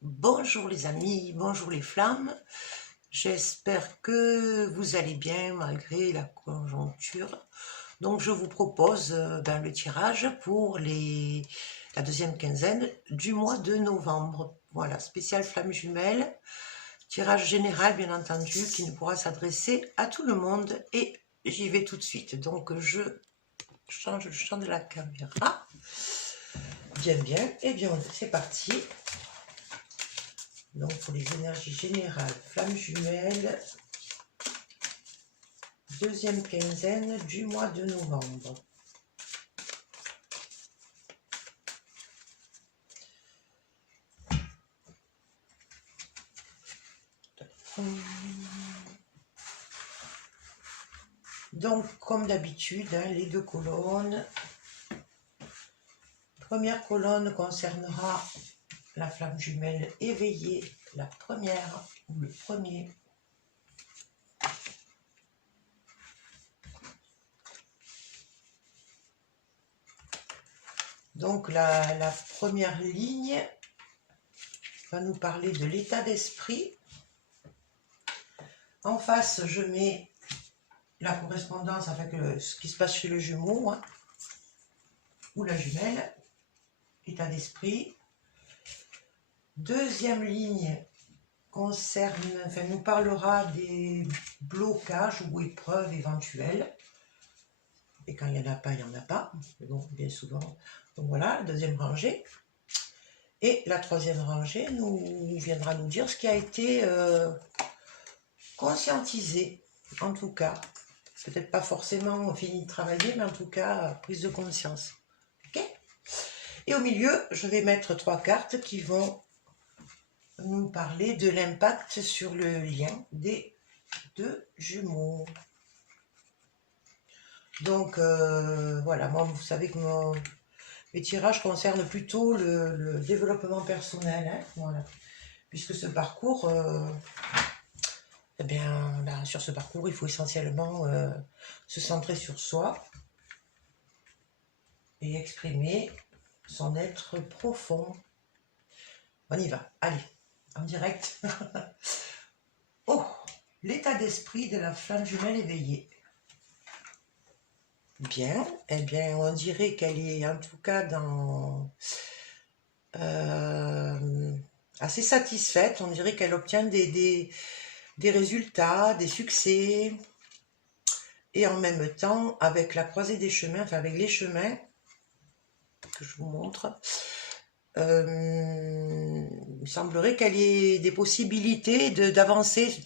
Bonjour les amis, bonjour les flammes. J'espère que vous allez bien malgré la conjoncture. Donc je vous propose le tirage pour la deuxième quinzaine du mois de novembre. Voilà, spécial flamme jumelle, tirage général bien entendu qui ne pourra s'adresser à tout le monde et j'y vais tout de suite. Donc je change le champ de la caméra. Bien, et bien c'est parti. Donc pour les énergies générales, flamme jumelle, deuxième quinzaine du mois de novembre. Donc comme d'habitude, les deux colonnes. Première colonne concernera la flamme jumelle éveillée, la première ou le premier. Donc la première ligne va nous parler de l'état d'esprit. En face, je mets la correspondance avec ce qui se passe chez le jumeau ou la jumelle, état d'esprit. Deuxième ligne nous parlera des blocages ou épreuves éventuelles. Et quand il n'y en a pas, il n'y en a pas. Mais bon, bien souvent. Donc voilà, la deuxième rangée. Et la troisième rangée viendra nous dire ce qui a été conscientisé, en tout cas. Peut-être pas forcément fini de travailler, mais en tout cas, prise de conscience. Ok ? Et au milieu, je vais mettre 3 cartes qui vont nous parler de l'impact sur le lien des deux jumeaux. Donc voilà, moi vous savez que mes tirages concernent plutôt le développement personnel, voilà. Puisque ce parcours, eh bien là, sur ce parcours, il faut essentiellement se centrer sur soi et exprimer son être profond. On y va, allez, en direct. Oh, l'état d'esprit de la flamme jumelle éveillée. Bien, eh bien, on dirait qu'elle est en tout cas assez satisfaite. On dirait qu'elle obtient des résultats, des succès. Et en même temps, avec la croisée des chemins, enfin avec les chemins que je vous montre, il semblerait qu'elle ait des possibilités d'avancer,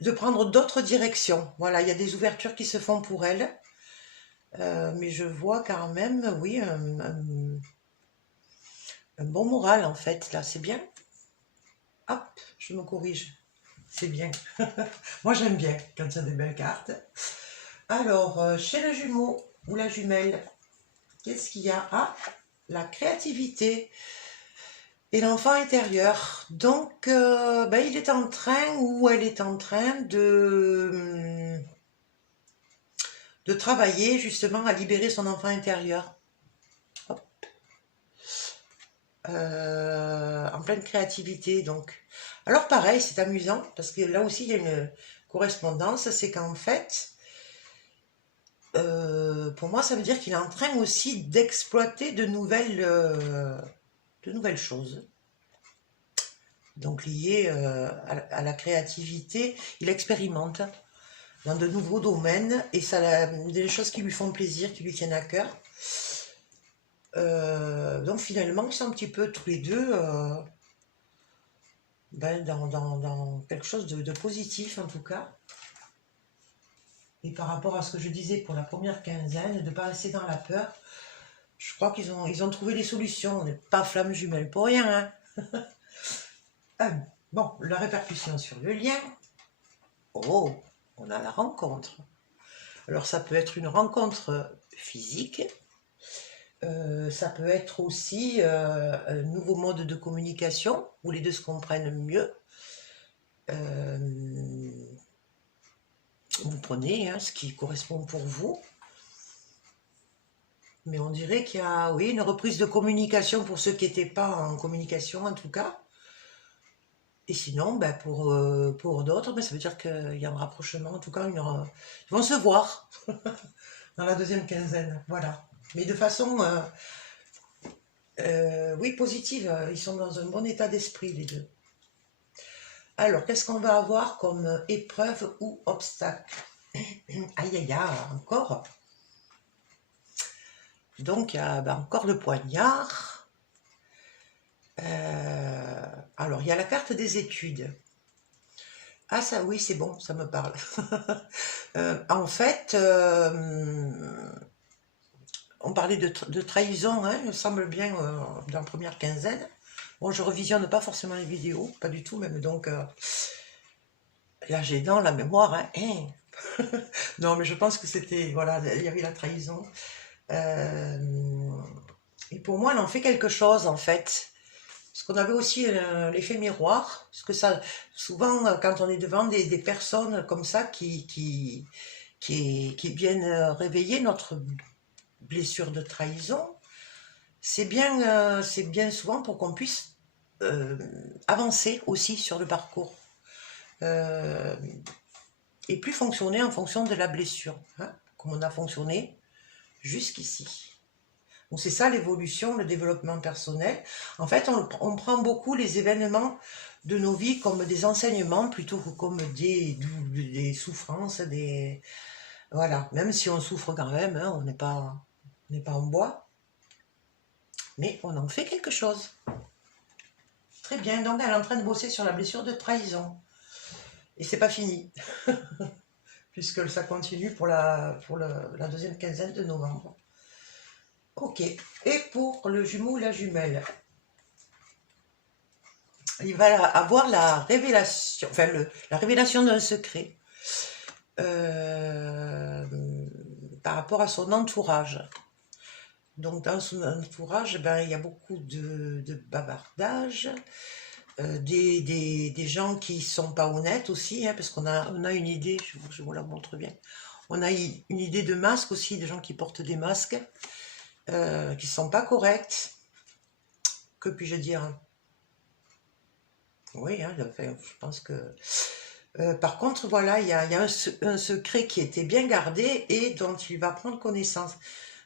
de prendre d'autres directions. Voilà, il y a des ouvertures qui se font pour elle. Mais je vois quand même, oui, un bon moral en fait, là, c'est bien. Hop, je me corrige, c'est bien. Moi j'aime bien quand il y a des belles cartes. Alors, chez le jumeau ou la jumelle, qu'est-ce qu'il y a? Ah, la créativité et l'enfant intérieur. Donc, il est en train ou elle est en train de travailler justement à libérer son enfant intérieur. En pleine créativité donc. Alors pareil, c'est amusant parce que là aussi il y a une correspondance, c'est qu'en fait, pour moi ça veut dire qu'il est en train aussi d'exploiter de nouvelles choses. Donc liées à la créativité, il expérimente dans de nouveaux domaines et ça, des choses qui lui font plaisir, qui lui tiennent à cœur. Donc finalement, ils sont un petit peu tous les deux dans quelque chose de positif en tout cas. Et par rapport à ce que je disais pour la première quinzaine, de ne pas rester dans la peur, je crois qu'ils ont trouvé des solutions. On n'est pas flamme jumelle pour rien. Bon, la répercussion sur le lien. Oh, on a la rencontre. Alors ça peut être une rencontre physique. Ça peut être aussi un nouveau mode de communication où les deux se comprennent mieux. Vous prenez ce qui correspond pour vous. Mais on dirait qu'il y a, oui, une reprise de communication pour ceux qui n'étaient pas en communication, en tout cas. Et sinon, ben pour d'autres, ben ça veut dire qu'il y a un rapprochement, en tout cas, ils vont se voir dans la deuxième quinzaine, voilà. Mais de façon, oui, positive, ils sont dans un bon état d'esprit, les deux. Alors, qu'est-ce qu'on va avoir comme épreuve ou obstacle? Aïe, aïe, aïe, encore. Donc, il y a encore le poignard. Alors, il y a la carte des études. Ah, ça, oui, c'est bon, ça me parle. En fait, on parlait de trahison, hein, il me semble bien, dans la première quinzaine. Bon, je revisionne pas forcément les vidéos, pas du tout même, donc là j'ai dans la mémoire, hein. Non, mais je pense que c'était, voilà, il y avait la trahison. Et pour moi, elle en fait quelque chose, en fait. Parce qu'on avait aussi l'effet miroir, parce que ça, souvent, quand on est devant des personnes comme ça qui viennent réveiller notre blessure de trahison, c'est bien souvent pour qu'on puisse avancer aussi sur le parcours et plus fonctionner en fonction de la blessure, hein, comme on a fonctionné jusqu'ici. Donc c'est ça l'évolution, le développement personnel. En fait, on prend beaucoup les événements de nos vies comme des enseignements plutôt que comme des souffrances, voilà. Même si on souffre quand même, hein, on n'est pas en bois, mais on en fait quelque chose. Très bien, donc elle est en train de bosser sur la blessure de trahison. Et c'est pas fini, puisque ça continue pour la deuxième quinzaine de novembre. Ok, et pour le jumeau ou la jumelle, il va avoir la révélation, enfin la révélation d'un secret par rapport à son entourage. Donc dans son entourage, ben, il y a beaucoup de bavardage, des gens qui sont pas honnêtes aussi, hein, parce qu'on a une idée, je vous la montre bien, on a une idée de masques aussi, des gens qui portent des masques, qui sont pas corrects, que puis-je dire? Oui, hein, enfin, je pense que... par contre, voilà, il y a un secret qui était bien gardé et dont il va prendre connaissance.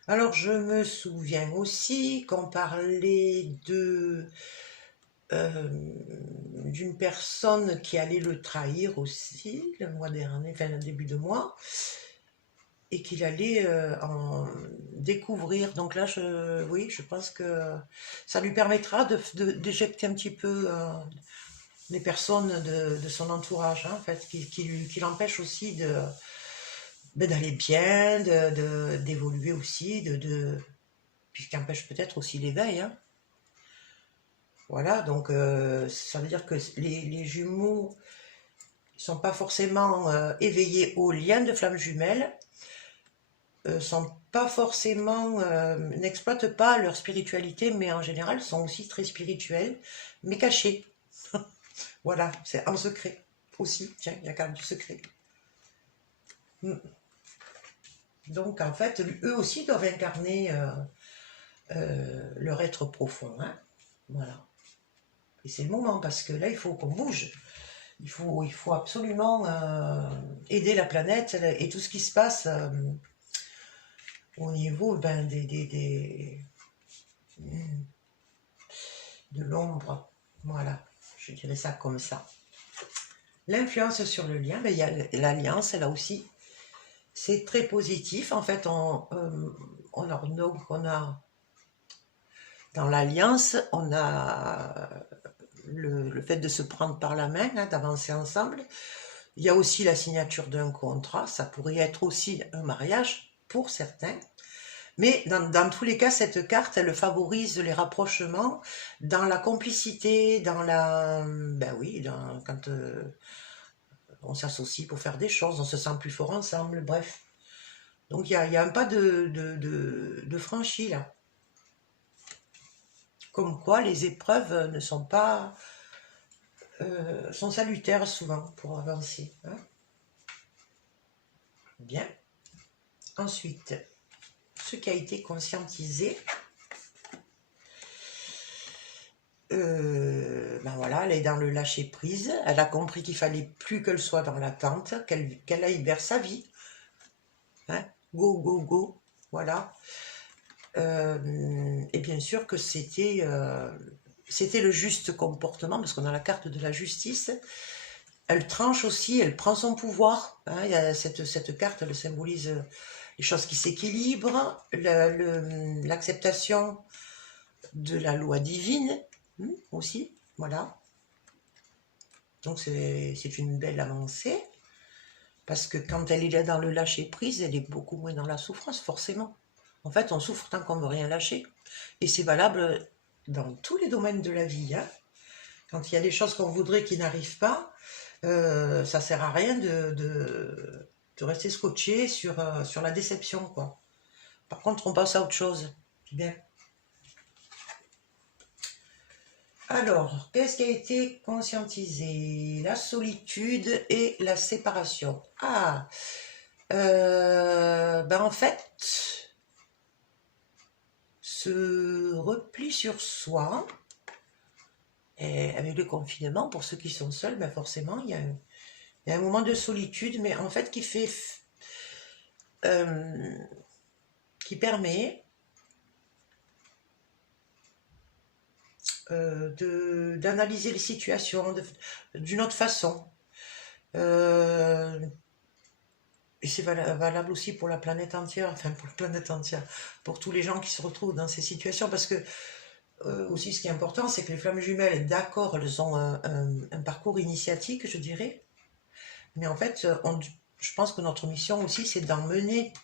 Alors, je me souviens aussi qu'on parlait d'une personne qui allait le trahir aussi le mois dernier, enfin le début de mois, et qu'il allait en découvrir. Donc là, oui, je pense que ça lui permettra d'éjecter un petit peu les personnes de son entourage, hein, en fait, qui l'empêchent aussi d'aller bien, d'évoluer aussi, puis qui empêche peut-être aussi l'éveil, hein. Voilà, donc ça veut dire que les jumeaux ne sont pas forcément éveillés au lien de flamme jumelle, n'exploitent pas leur spiritualité, mais en général sont aussi très spirituels, mais cachés. Voilà, c'est en secret aussi. Tiens, il y a quand même du secret. Donc en fait, eux aussi doivent incarner leur être profond, hein. Voilà. Et c'est le moment, parce que là, il faut qu'on bouge. Il faut absolument aider la planète et tout ce qui se passe au niveau de l'ombre. Voilà, je dirais ça comme ça. L'influence sur le lien, ben, il y a l'alliance, là aussi. C'est très positif. En fait, on a dans l'alliance, on a le fait de se prendre par la main, hein, d'avancer ensemble. Il y a aussi la signature d'un contrat. Ça pourrait être aussi un mariage pour certains. Mais dans tous les cas, cette carte, elle favorise les rapprochements dans la complicité, dans la... Ben oui, quand on s'associe pour faire des choses, on se sent plus fort ensemble, bref. Donc il y a un pas de franchi là. Comme quoi les épreuves ne sont pas... sont salutaires souvent pour avancer, hein. Bien. Ensuite... ce qui a été conscientisé. Ben voilà, elle est dans le lâcher prise. Elle a compris qu'il fallait plus qu'elle soit dans l'attente, qu'elle aille vers sa vie. Hein, go, go, go. Voilà. Et bien sûr que c'était le juste comportement, parce qu'on a la carte de la justice. Elle tranche aussi, elle prend son pouvoir. Hein, il y a cette carte, elle symbolise les choses qui s'équilibrent, l'acceptation de la loi divine aussi. Voilà. Donc c'est une belle avancée, parce que quand elle est là dans le lâcher-prise, elle est beaucoup moins dans la souffrance, forcément. En fait, on souffre tant qu'on ne veut rien lâcher. Et c'est valable dans tous les domaines de la vie. Hein. Quand il y a des choses qu'on voudrait qui n'arrivent pas, ça ne sert à rien de rester scotché sur la déception, quoi. Par contre, on passe à autre chose. Bien. Alors, qu'est-ce qui a été conscientisé? La solitude et la séparation. Ah, ben en fait, ce repli sur soi, et avec le confinement, pour ceux qui sont seuls, ben forcément, il y a un moment de solitude, mais en fait qui permet d'analyser les situations d'une autre façon. Et c'est valable aussi pour la planète entière, enfin pour la planète entière, pour tous les gens qui se retrouvent dans ces situations, parce que aussi ce qui est important, c'est que les flammes jumelles, d'accord, elles ont un parcours initiatique, je dirais, mais en fait, je pense que notre mission aussi, c'est d'emmener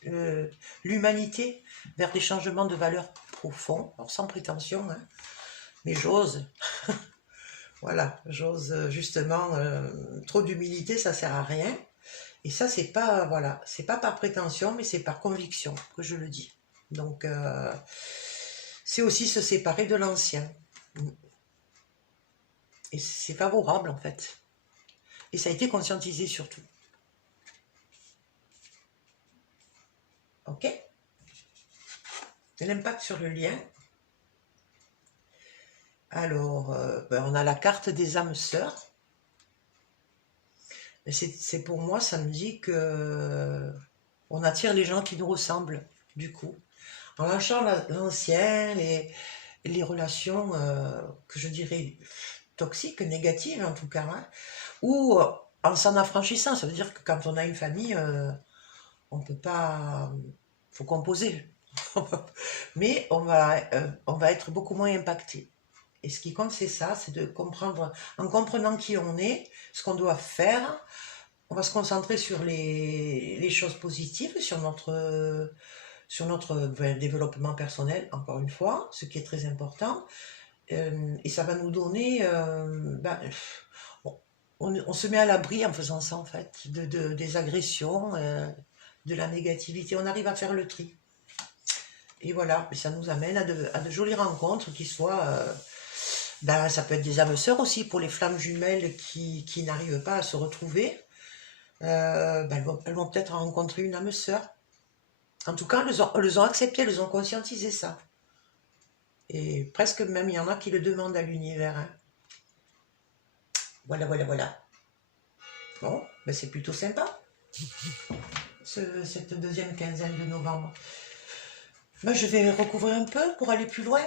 l'humanité vers des changements de valeurs profonds, alors sans prétention, hein, mais j'ose. Voilà, j'ose justement, trop d'humilité, ça sert à rien. Et ça, c'est pas, voilà, c'est pas par prétention, mais c'est par conviction que je le dis. Donc, c'est aussi se séparer de l'ancien. Et c'est favorable, en fait. Et ça a été conscientisé surtout. Ok? Et l'impact sur le lien. Alors, ben, on a la carte des âmes sœurs. C'est pour moi, ça me dit que on attire les gens qui nous ressemblent, du coup. En lâchant l'ancien, les relations que je dirais toxiques, négatives en tout cas, hein, ou en s'en affranchissant. Ça veut dire que quand on a une famille, on peut pas... faut composer. Mais on va être beaucoup moins impacté. Et ce qui compte, c'est ça, c'est de comprendre, en comprenant qui on est, ce qu'on doit faire, on va se concentrer sur les choses positives, sur notre développement personnel, encore une fois, ce qui est très important. Et ça va nous donner... on se met à l'abri en faisant ça, en fait, des agressions, de la négativité. On arrive à faire le tri. Et voilà, ça nous amène à de jolies rencontres qui soient... ça peut être des âmes sœurs aussi pour les flammes jumelles qui n'arrivent pas à se retrouver. Elles vont peut-être rencontrer une âme sœur. En tout cas, elles ont accepté, elles ont conscientisé ça. Et presque même, il y en a qui le demandent à l'univers. Hein. Voilà, voilà, voilà. Bon, c'est plutôt sympa, cette deuxième quinzaine de novembre. Je vais recouvrir un peu pour aller plus loin.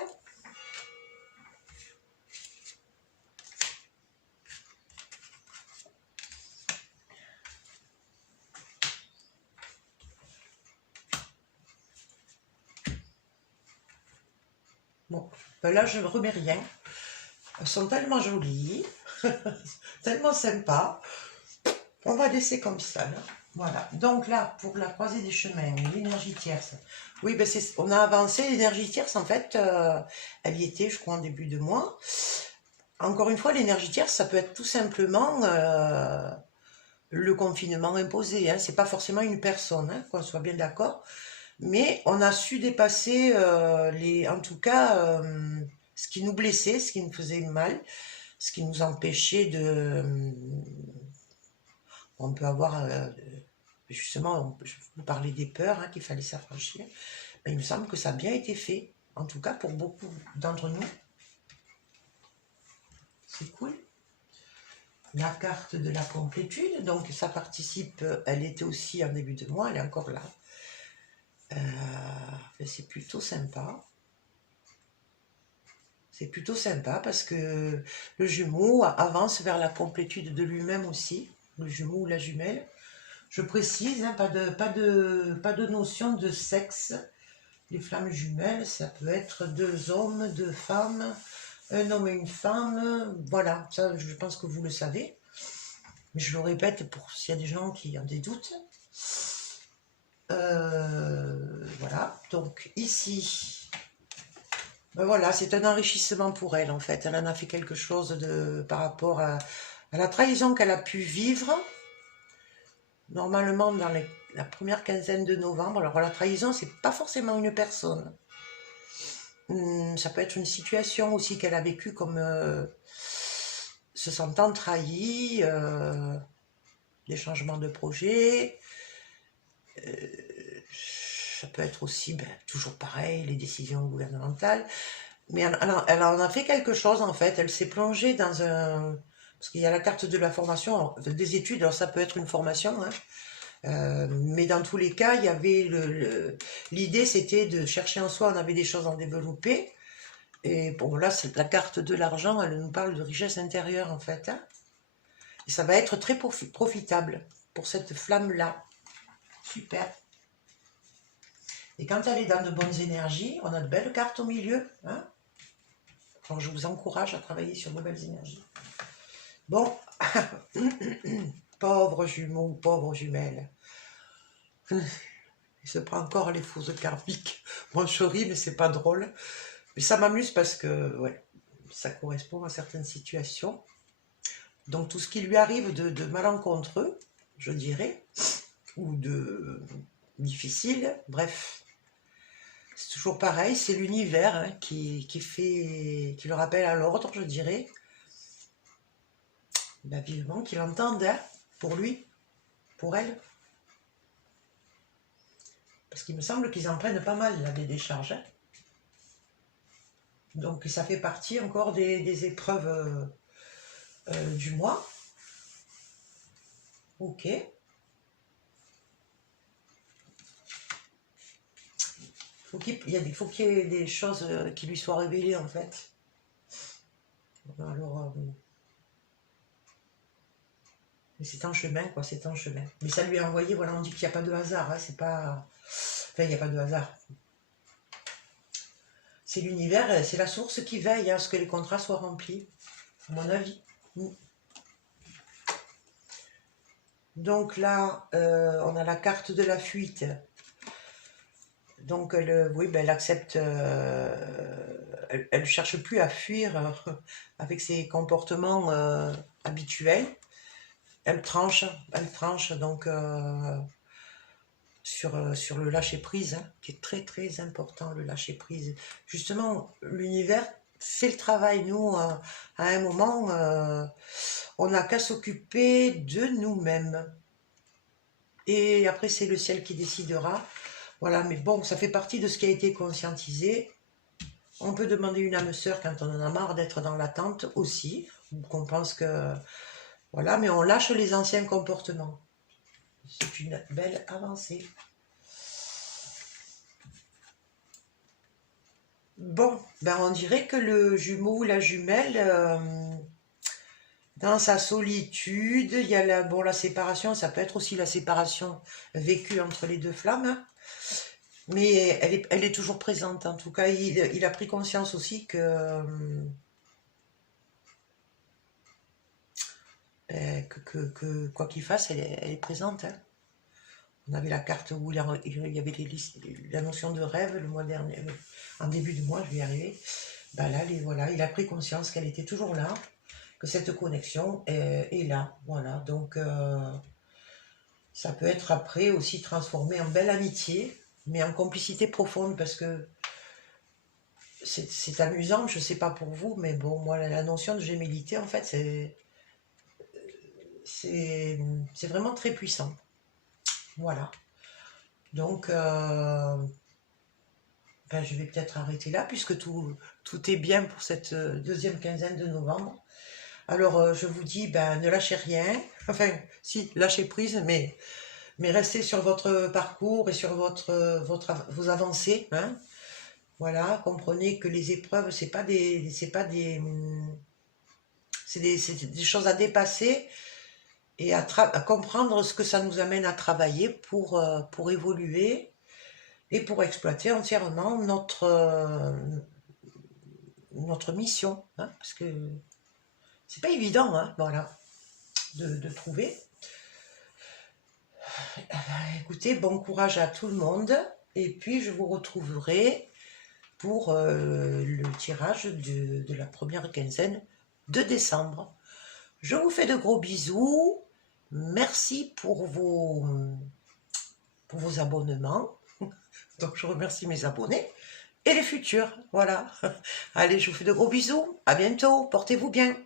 Bon, là, je ne remets rien. Elles sont tellement jolies, tellement sympas. On va laisser comme ça, là. Voilà. Donc là, pour la croisée des chemins, l'énergie tierce. Oui, on a avancé. L'énergie tierce, en fait, elle y était, je crois, en début de mois. Encore une fois, l'énergie tierce, ça peut être tout simplement le confinement imposé. Hein. C'est pas forcément une personne, hein, qu'on soit bien d'accord. Mais on a su dépasser, en tout cas, ce qui nous blessait, ce qui nous faisait mal, ce qui nous empêchait de... on peut avoir, justement, je vous parlais des peurs, hein, qu'il fallait s'affranchir. Il me semble que ça a bien été fait, en tout cas pour beaucoup d'entre nous. C'est cool. La carte de la complétude, donc ça participe, elle était aussi en début de mois, elle est encore là. C'est plutôt sympa. C'est plutôt sympa parce que le jumeau avance vers la complétude de lui-même aussi, le jumeau ou la jumelle. Je précise, hein, pas de notion de sexe. Les flammes jumelles, ça peut être deux hommes, deux femmes, un homme et une femme. Voilà, ça je pense que vous le savez. Mais je le répète pour s'il y a des gens qui ont des doutes. Voilà, donc ici, ben voilà, c'est un enrichissement pour elle en fait. Elle en a fait quelque chose par rapport à la trahison qu'elle a pu vivre. Normalement, dans la première quinzaine de novembre, alors la trahison, c'est pas forcément une personne. Ça peut être une situation aussi qu'elle a vécue comme se sentant trahie, des changements de projet. Ça peut être aussi, toujours pareil, les décisions gouvernementales. Mais elle en a fait quelque chose en fait. Elle s'est plongée dans un... Parce qu'il y a la carte de la formation, des études, alors ça peut être une formation, hein. Mais dans tous les cas, il y avait l'idée, c'était de chercher en soi, on avait des choses à développer. Et bon, là, c'est la carte de l'argent, elle nous parle de richesse intérieure, en fait, hein. Et ça va être très profitable pour cette flamme-là. Super. Et quand elle est dans de bonnes énergies, on a de belles cartes au milieu, hein. Alors, je vous encourage à travailler sur de belles énergies. Bon, pauvre jumeau, pauvre jumelle. Il se prend encore les fausses karmiques. Moi, je ris, mais c'est pas drôle. Mais ça m'amuse parce que, ouais, ça correspond à certaines situations. Donc, tout ce qui lui arrive de malencontreux, je dirais, ou de difficile, bref, c'est toujours pareil, c'est l'univers, hein, qui le rappelle à l'ordre, je dirais. Ben, vivement qu'il entende, hein, pour lui, pour elle. Parce qu'il me semble qu'ils en prennent pas mal, là, des décharges, hein. Donc ça fait partie encore des épreuves du mois. Ok. Faut qu'il y ait des choses qui lui soient révélées en fait. Alors, mais c'est en chemin, quoi, c'est en chemin. Mais ça lui a envoyé, voilà, on dit qu'il n'y a pas de hasard, hein, c'est pas... Enfin, il n'y a pas de hasard. C'est l'univers, c'est la source qui veille à ce que les contrats soient remplis, à mon avis. Donc là, on a la carte de la fuite. Donc, oui, elle accepte, elle ne cherche plus à fuir avec ses comportements habituels. Elle tranche donc sur le lâcher-prise, hein, qui est très très important, le lâcher-prise. Justement, l'univers fait le travail. Nous, à un moment, on n'a qu'à s'occuper de nous-mêmes. Et après, c'est le ciel qui décidera. Voilà, mais bon, ça fait partie de ce qui a été conscientisé. On peut demander une âme sœur quand on en a marre d'être dans l'attente aussi, ou qu'on pense que... Voilà, mais on lâche les anciens comportements. C'est une belle avancée. Bon, on dirait que le jumeau ou la jumelle, dans sa solitude, il y a la séparation, ça peut être aussi la séparation vécue entre les deux flammes, hein. Mais elle est toujours présente. En tout cas, il a pris conscience aussi que, quoi qu'il fasse, elle est présente, hein. On avait la carte où il y avait la notion de rêve le mois dernier, en début de mois, je vais y arriver. Là, voilà, il a pris conscience qu'elle était toujours là, que cette connexion est là. Voilà, donc ça peut être après aussi transformé en belle amitié, mais en complicité profonde, parce que c'est amusant, je ne sais pas pour vous, mais bon, moi, la notion de gémellité, en fait, c'est vraiment très puissant. Voilà. Donc, ben, je vais peut-être arrêter là, puisque tout est bien pour cette deuxième quinzaine de novembre. Alors, je vous dis, ben, ne lâchez rien. Enfin, si, lâchez prise, mais restez sur votre parcours et sur vos avancées. Hein. Voilà, comprenez que les épreuves, c'est des choses à dépasser et à comprendre ce que ça nous amène à travailler pour évoluer et pour exploiter entièrement notre mission. Hein, parce que c'est pas évident, hein, voilà, de trouver. Écoutez, bon courage à tout le monde. Et puis, je vous retrouverai pour le tirage de la première quinzaine de décembre. Je vous fais de gros bisous. Merci pour vos abonnements. Donc, je remercie mes abonnés et les futurs. Voilà. Allez, je vous fais de gros bisous. À bientôt. Portez-vous bien.